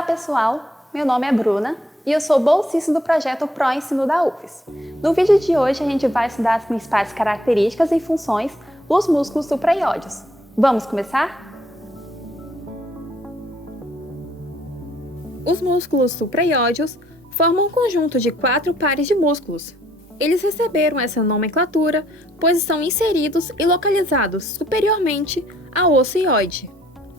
Olá pessoal, meu nome é Bruna e eu sou bolsista do projeto Pro Ensino da UFES. No vídeo de hoje a gente vai estudar as principais características e funções dos músculos supraioides. Vamos começar? Os músculos supraioides formam um conjunto de 4 pares de músculos. Eles receberam essa nomenclatura pois estão inseridos e localizados superiormente ao osso ióide.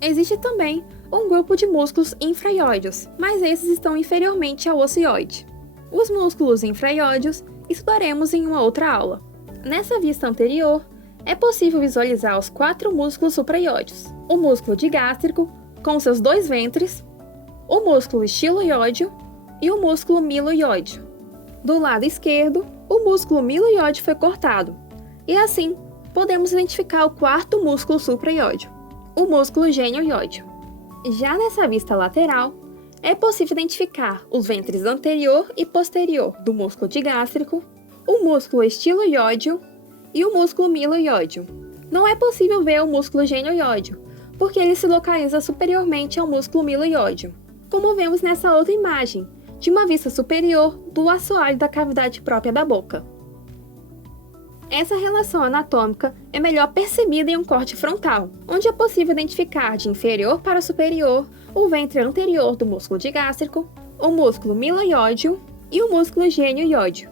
Existe também um grupo de músculos infraioides, mas esses estão inferiormente ao osso ióide. Os músculos infraioides estudaremos em uma outra aula. Nessa vista anterior, é possível visualizar os 4 músculos supraioides: o músculo digástrico, com seus 2 ventres, o músculo estiloióide e o músculo miloióide. Do lado esquerdo, o músculo miloióide foi cortado, e assim podemos identificar o 4º músculo supraioide, o músculo genioióide. Já nessa vista lateral, é possível identificar os ventres anterior e posterior do músculo digástrico, o músculo estiloióide e o músculo miloióide. Não é possível ver o músculo genioióide, porque ele se localiza superiormente ao músculo miloióide, como vemos nessa outra imagem, de uma vista superior do assoalho da cavidade própria da boca. Essa relação anatômica é melhor percebida em um corte frontal, onde é possível identificar de inferior para superior o ventre anterior do músculo digástrico, o músculo miloióide e o músculo genioióide.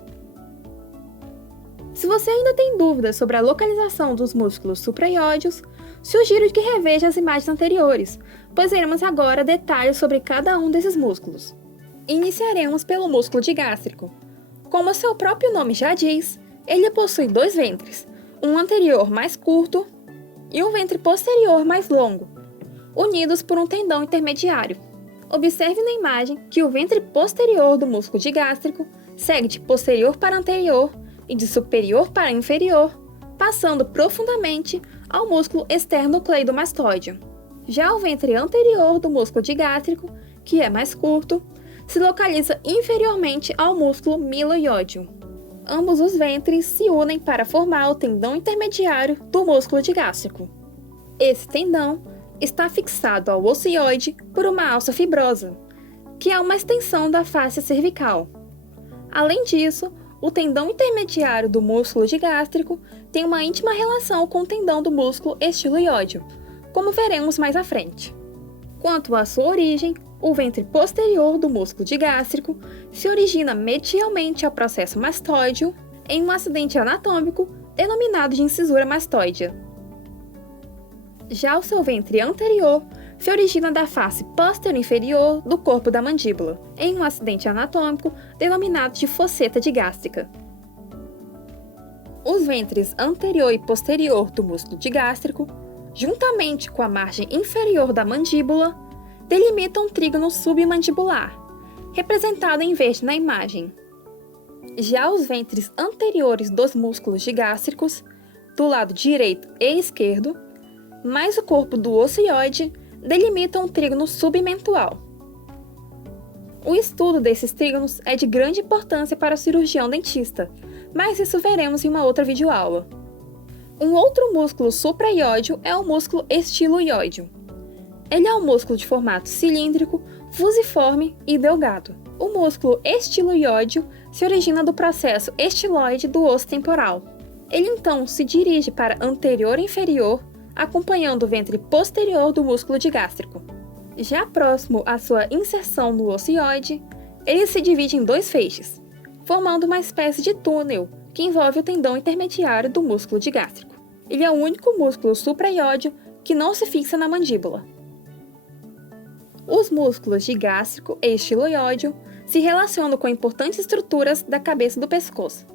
Se você ainda tem dúvidas sobre a localização dos músculos supraioides, sugiro que reveja as imagens anteriores, pois veremos agora detalhes sobre cada um desses músculos. Iniciaremos pelo músculo digástrico. Como seu próprio nome já diz, ele possui 2 ventres, um anterior mais curto e um ventre posterior mais longo, unidos por um tendão intermediário. Observe na imagem que o ventre posterior do músculo digástrico segue de posterior para anterior e de superior para inferior, passando profundamente ao músculo esternocleidomastoide. Já o ventre anterior do músculo digástrico, que é mais curto, se localiza inferiormente ao músculo miloióide. Ambos os ventres se unem para formar o tendão intermediário do músculo digástrico. Esse tendão está fixado ao osso ióide por uma alça fibrosa, que é uma extensão da face cervical. Além disso, o tendão intermediário do músculo digástrico tem uma íntima relação com o tendão do músculo estiloióide, como veremos mais à frente. Quanto à sua origem, o ventre posterior do músculo digástrico se origina medialmente ao processo mastoide em um acidente anatômico denominado de incisura mastoide. Já o seu ventre anterior se origina da face posterior-inferior do corpo da mandíbula, em um acidente anatômico denominado de fosseta digástrica. Os ventres anterior e posterior do músculo digástrico, juntamente com a margem inferior da mandíbula, delimitam um trígono submandibular, representado em verde na imagem. Já os ventres anteriores dos músculos digástricos, do lado direito e esquerdo, mais o corpo do osso ióide, delimitam um trígono submentual. O estudo desses trígonos é de grande importância para o cirurgião dentista, mas isso veremos em uma outra videoaula. Um outro músculo supraioide é o músculo estiloióide. Ele é um músculo de formato cilíndrico, fusiforme e delgado. O músculo estiloióide se origina do processo estiloide do osso temporal. Ele então se dirige para anterior e inferior, acompanhando o ventre posterior do músculo digástrico. Já próximo à sua inserção no osso ióide, ele se divide em 2 feixes, formando uma espécie de túnel que envolve o tendão intermediário do músculo digástrico. Ele é o único músculo supraioide que não se fixa na mandíbula. Os músculos digástrico e estiloióide se relacionam com importantes estruturas da cabeça e do pescoço.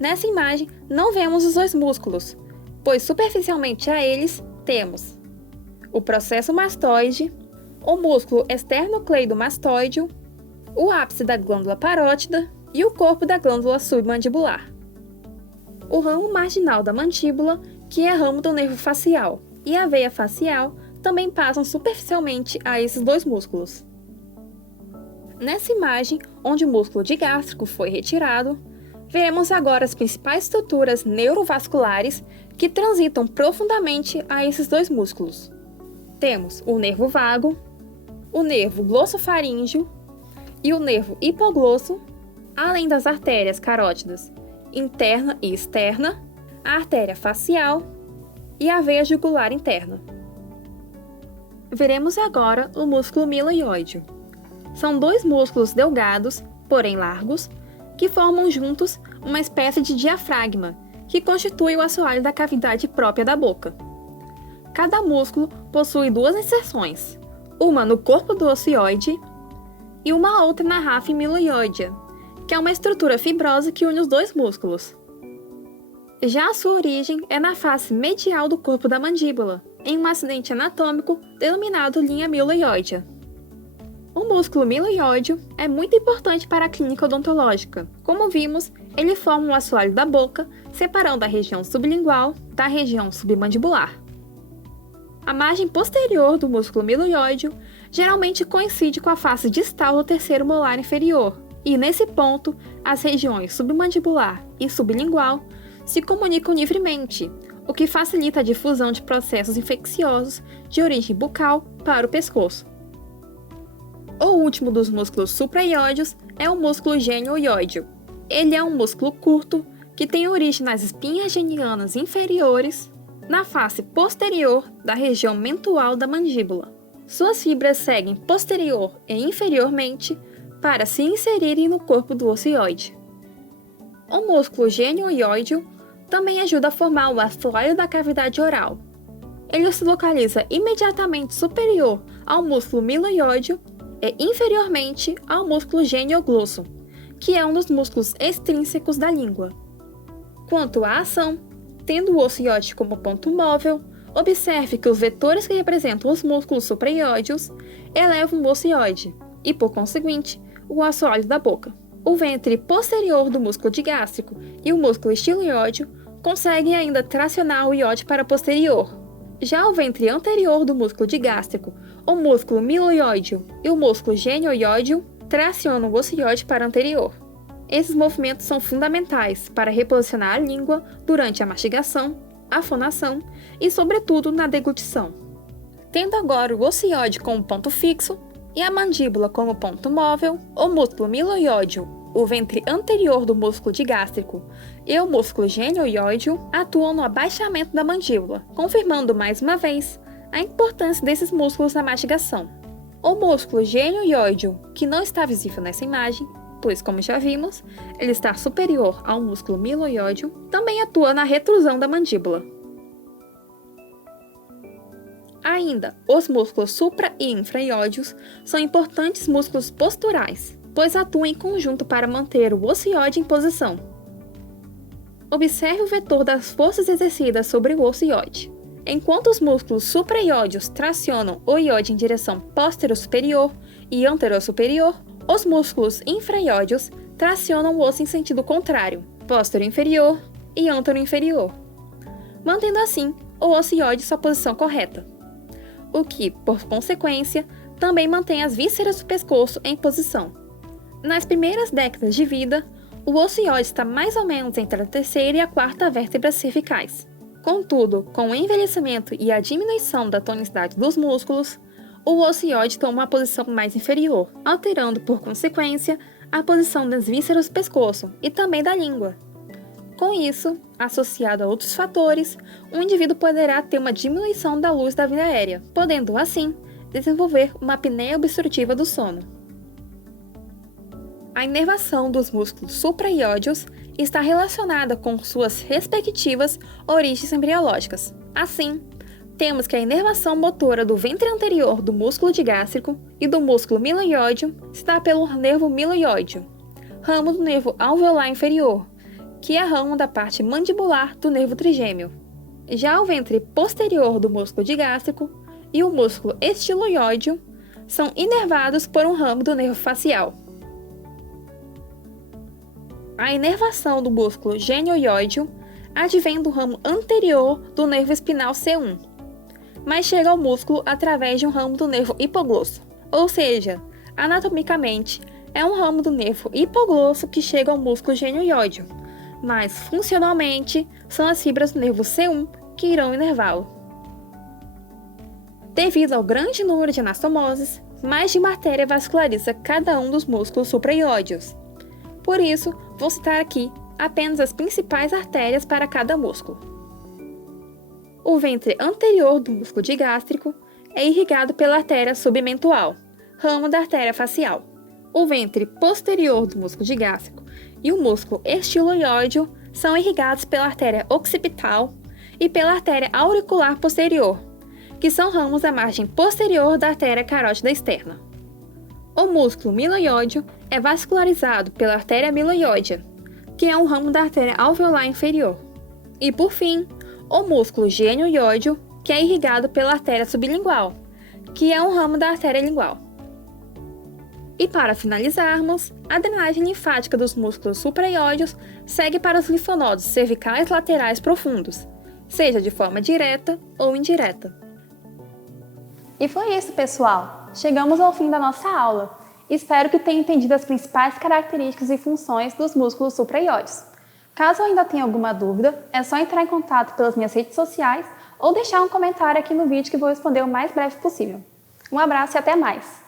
Nessa imagem, não vemos os 2 músculos, pois superficialmente a eles temos o processo mastoide, o músculo esternocleidomastoide, o ápice da glândula parótida e o corpo da glândula submandibular. O ramo marginal da mandíbula, que é ramo do nervo facial, e a veia facial também passam superficialmente a esses 2 músculos. Nessa imagem, onde o músculo digástrico foi retirado, veremos agora as principais estruturas neurovasculares que transitam profundamente a esses 2 músculos. Temos o nervo vago, o nervo glossofaríngeo e o nervo hipoglosso, além das artérias carótidas interna e externa, a artéria facial e a veia jugular interna. Veremos agora o músculo miloióideo. São dois músculos delgados, porém largos, que formam juntos uma espécie de diafragma, que constitui o assoalho da cavidade própria da boca. Cada músculo possui duas inserções, uma no corpo do ocioide e uma outra na ráfia miloióidea, que é uma estrutura fibrosa que une os dois músculos. Já a sua origem é na face medial do corpo da mandíbula, em um acidente anatômico denominado linha miloióidea. O músculo miloióideo é muito importante para a clínica odontológica. Como vimos, ele forma o assoalho da boca, separando a região sublingual da região submandibular. A margem posterior do músculo miloióideo geralmente coincide com a face distal do terceiro molar inferior, e nesse ponto, as regiões submandibular e sublingual se comunicam livremente, o que facilita a difusão de processos infecciosos de origem bucal para o pescoço. O último dos músculos supraioideos é o músculo genioióideo. Ele é um músculo curto que tem origem nas espinhas genianas inferiores, na face posterior da região mentual da mandíbula. Suas fibras seguem posterior e inferiormente para se inserirem no corpo do ocioide. O músculo genioióideo também ajuda a formar o assoalho da cavidade oral. Ele se localiza imediatamente superior ao músculo miloióideo e inferiormente ao músculo genioglosso, que é um dos músculos extrínsecos da língua. Quanto à ação, tendo o ocioide como ponto móvel, observe que os vetores que representam os músculos supraioideos elevam o ocioide e, por conseguinte, o assoalho da boca. O ventre posterior do músculo digástrico e o músculo estiloiódeo conseguem ainda tracionar o ióide para posterior. Já o ventre anterior do músculo digástrico, o músculo miloióideo e o músculo genioiódeo tracionam o ocioide para anterior. Esses movimentos são fundamentais para reposicionar a língua durante a mastigação, a fonação e, sobretudo, na deglutição. Tendo agora o ocioide como ponto fixo e a mandíbula como ponto móvel, o músculo miloiódeo, o ventre anterior do músculo digástrico e o músculo genioiódeo atuam no abaixamento da mandíbula, confirmando mais uma vez a importância desses músculos na mastigação. O músculo genioiódeo, que não está visível nessa imagem, pois, como já vimos, ele está superior ao músculo miloiódeo, também atua na retrusão da mandíbula. Ainda, os músculos supra- e infraiódeos são importantes músculos posturais, pois atuam em conjunto para manter o ocioide em posição. Observe o vetor das forças exercidas sobre o ocioide. Enquanto os músculos supraioideos tracionam o ióide em direção postero-superior e antero-superior, os músculos infraiódeos tracionam o osso em sentido contrário, postero-inferior e antero-inferior, mantendo assim o ocioide em sua posição correta, o que, por consequência, também mantém as vísceras do pescoço em posição. Nas primeiras décadas de vida, o ocioide está mais ou menos entre a terceira e a quarta vértebras cervicais. Contudo, com o envelhecimento e a diminuição da tonicidade dos músculos, o ocioide toma uma posição mais inferior, alterando, por consequência, a posição das vísceras do pescoço e também da língua. Com isso, associado a outros fatores, o indivíduo poderá ter uma diminuição da luz da via aérea, podendo, assim, desenvolver uma apneia obstrutiva do sono. A inervação dos músculos supraioideos está relacionada com suas respectivas origens embriológicas. Assim, temos que a inervação motora do ventre anterior do músculo digástrico e do músculo miloióideo está pelo nervo miloióideo, ramo do nervo alveolar inferior, que é ramo da parte mandibular do nervo trigêmeo. Já o ventre posterior do músculo digástrico e o músculo estiloióideo são inervados por um ramo do nervo facial. A inervação do músculo genioióideo advém do ramo anterior do nervo espinal C1, mas chega ao músculo através de um ramo do nervo hipoglosso, ou seja, anatomicamente, é um ramo do nervo hipoglosso que chega ao músculo genioióideo, mas funcionalmente são as fibras do nervo C1 que irão inervá-lo. Devido ao grande número de anastomoses, mais de uma artéria vasculariza cada um dos músculos supraioides. Por isso, vou citar aqui apenas as principais artérias para cada músculo. O ventre anterior do músculo digástrico é irrigado pela artéria submentual, ramo da artéria facial. O ventre posterior do músculo digástrico e o músculo estiloióideo são irrigados pela artéria occipital e pela artéria auricular posterior, que são ramos da margem posterior da artéria carótida externa. O músculo miloióideo é vascularizado pela artéria miloióidea, que é um ramo da artéria alveolar inferior. E, por fim, o músculo genioióideo, que é irrigado pela artéria sublingual, que é um ramo da artéria lingual. E para finalizarmos, a drenagem linfática dos músculos supraioideus segue para os linfonodos cervicais laterais profundos, seja de forma direta ou indireta. E foi isso, pessoal! Chegamos ao fim da nossa aula. Espero que tenham entendido as principais características e funções dos músculos supraioides. Caso ainda tenha alguma dúvida, é só entrar em contato pelas minhas redes sociais ou deixar um comentário aqui no vídeo que vou responder o mais breve possível. Um abraço e até mais!